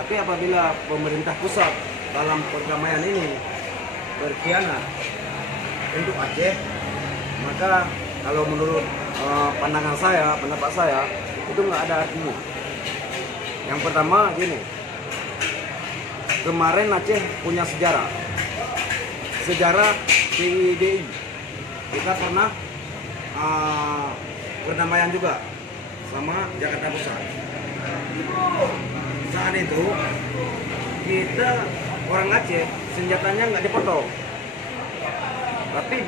Tapi apabila pemerintah pusat dalam perdamaian ini berkhianat untuk Aceh, maka kalau menurut pandangan saya, pendapat saya, itu nggak ada artinya. Yang pertama gini, kemarin Aceh punya sejarah PIDI. Kita pernah perdamaian juga sama Jakarta Pusat. Saat itu kita orang Aceh senjatanya nggak dipotong, tapi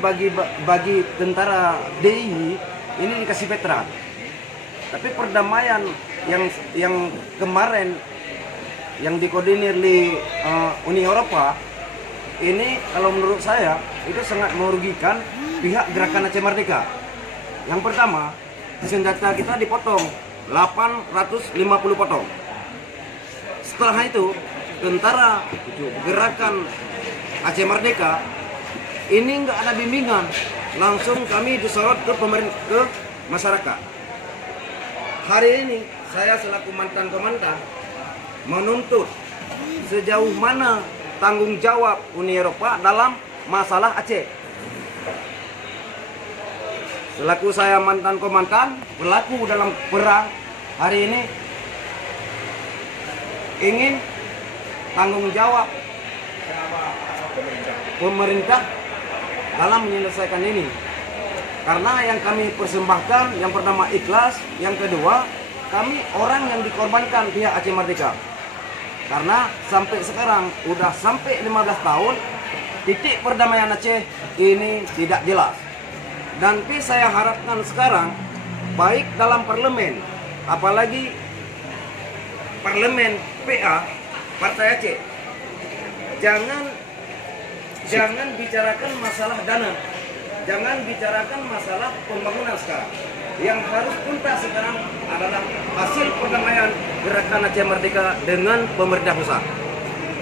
bagi tentara DI ini dikasih veteran. Tapi perdamaian yang kemarin yang dikoordinir di Uni Eropa ini, kalau menurut saya itu sangat merugikan pihak Gerakan Aceh Merdeka. Yang pertama, senjata kita dipotong 850 potong. Setelah itu tentara Gerakan Aceh Merdeka ini nggak ada bimbingan, langsung kami disorot ke masyarakat. Hari ini saya selaku mantan komandan menuntut sejauh mana tanggung jawab Uni Eropa dalam masalah Aceh. Selaku saya mantan komandan pelaku dalam perang, hari ini ingin tanggung jawab pemerintah dalam menyelesaikan ini. Karena yang kami persembahkan, yang pertama ikhlas, yang kedua kami orang yang dikorbankan pihak Aceh Merdeka. Karena sampai sekarang udah sampai 15 tahun titik perdamaian Aceh ini tidak jelas. Dan saya harapkan sekarang baik dalam parlemen, apalagi parlemen PA Partai Aceh, jangan bicarakan masalah dana, jangan bicarakan masalah pembangunan sekarang. Yang harus tuntas sekarang adalah hasil perdamaian Gerakan Aceh Merdeka dengan pemerintah pusat.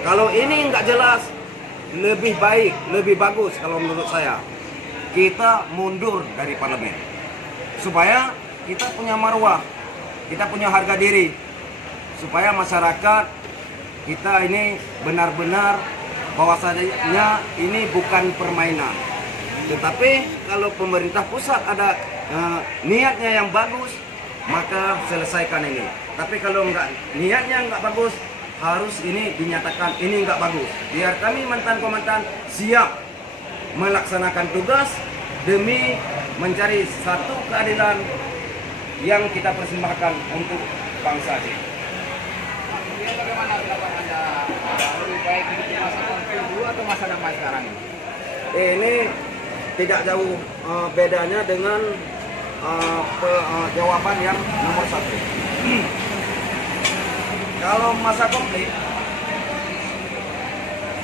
Kalau ini nggak jelas, lebih baik, lebih bagus kalau menurut saya kita mundur dari parlemen, supaya kita punya marwah, kita punya harga diri, supaya masyarakat kita ini benar-benar bahwasanya ini bukan permainan. Tetapi kalau pemerintah pusat ada niatnya yang bagus, maka selesaikan ini. Tapi kalau niatnya nggak bagus, harus ini dinyatakan ini nggak bagus. Biar kami mantan komandan siap melaksanakan tugas demi mencari satu keadilan yang kita persembahkan untuk bangsa ini. Bagaimana pendapat Anda? Lebih baik hidup di masa konflik dulu atau masa damai sekarang ini? Ini tidak jauh bedanya dengan jawaban yang nomor 1. Kalau masa konflik,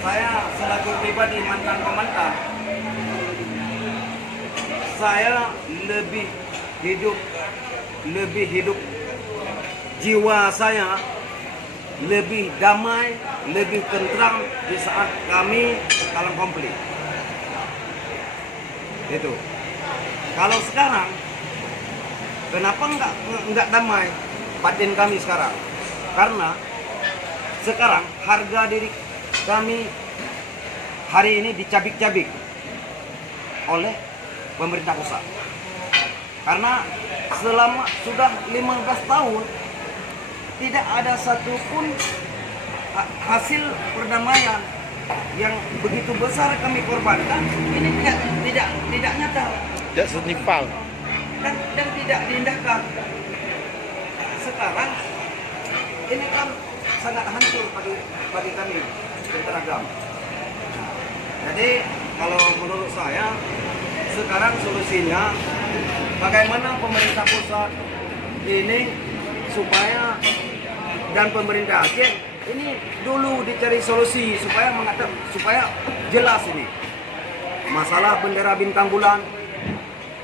saya selaku pribadi mantan komandan, saya lebih hidup jiwa saya lebih damai, lebih tentram di saat kami dalam konflik. Itu. Kalau sekarang, kenapa nggak damai batin kami sekarang? Karena sekarang harga diri kami hari ini dicabik-cabik oleh pemerintah pusat. Karena selama sudah 15 tahun tidak ada satupun hasil perdamaian yang begitu besar kami korbankan, ini tidak nyata, tidak setimpal dan tidak diindahkan. Sekarang ini kan sangat hancur bagi kami beragam. Jadi kalau menurut saya sekarang solusinya bagaimana pemerintah pusat ini supaya dan pemerintah Aceh ini dulu dicari solusi supaya jelas ini masalah bendera bintang bulan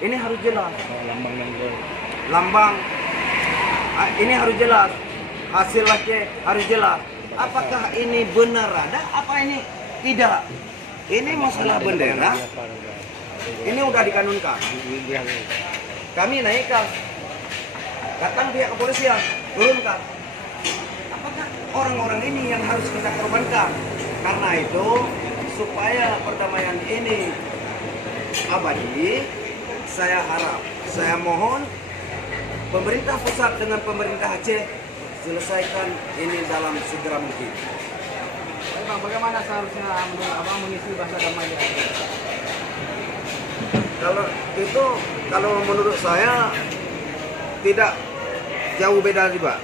ini harus jelas, lambang ini harus jelas, hasil Aceh harus jelas. Apakah ini benar ada apa ini tidak? Ini masalah bendera ini udah dikanunkan, kami naikkan, datang pihak kepolisian turunkan. Apakah orang-orang ini yang harus kita korbankan. Karena itu, supaya perdamaian ini abadi, saya harap, saya mohon pemerintah pusat dengan pemerintah Aceh selesaikan ini dalam segera mungkin. Baik Bang, bagaimana seharusnya Abang mengisi bahasa damai di Aceh? Kalau menurut saya tidak jauh beda juga.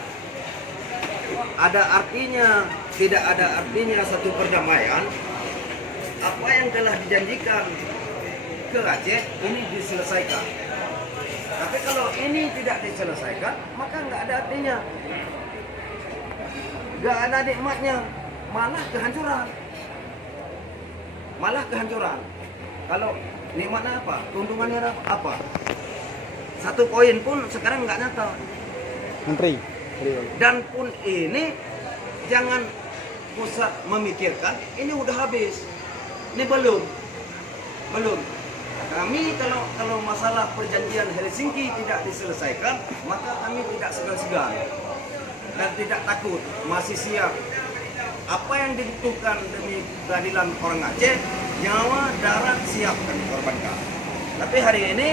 Ada artinya, tidak ada artinya satu perdamaian. Apa yang telah dijanjikan ke Aceh ini diselesaikan. Tapi kalau ini tidak diselesaikan, maka nggak ada artinya. Nggak ada nikmatnya, malah kehancuran. Malah kehancuran. Kalau nikmatnya apa? Keuntungannya apa? Satu poin pun sekarang nggak nyata. Menteri. Dan pun ini jangan pusat memikirkan ini udah habis. Ini belum. Kami kalau masalah perjanjian Helsinki tidak diselesaikan, maka kami tidak segan-segan dan tidak takut, masih siap. Apa yang dibutuhkan demi keadilan orang Aceh, nyawa, darah siap kami korbankan. Tapi hari ini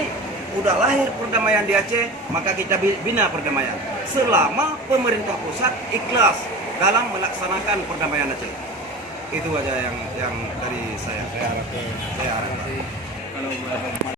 udah lahir perdamaian di Aceh, maka kita bina perdamaian. Selama pemerintah pusat ikhlas dalam melaksanakan perdamaian Aceh. Itu aja yang dari saya. Saya harap. Kalau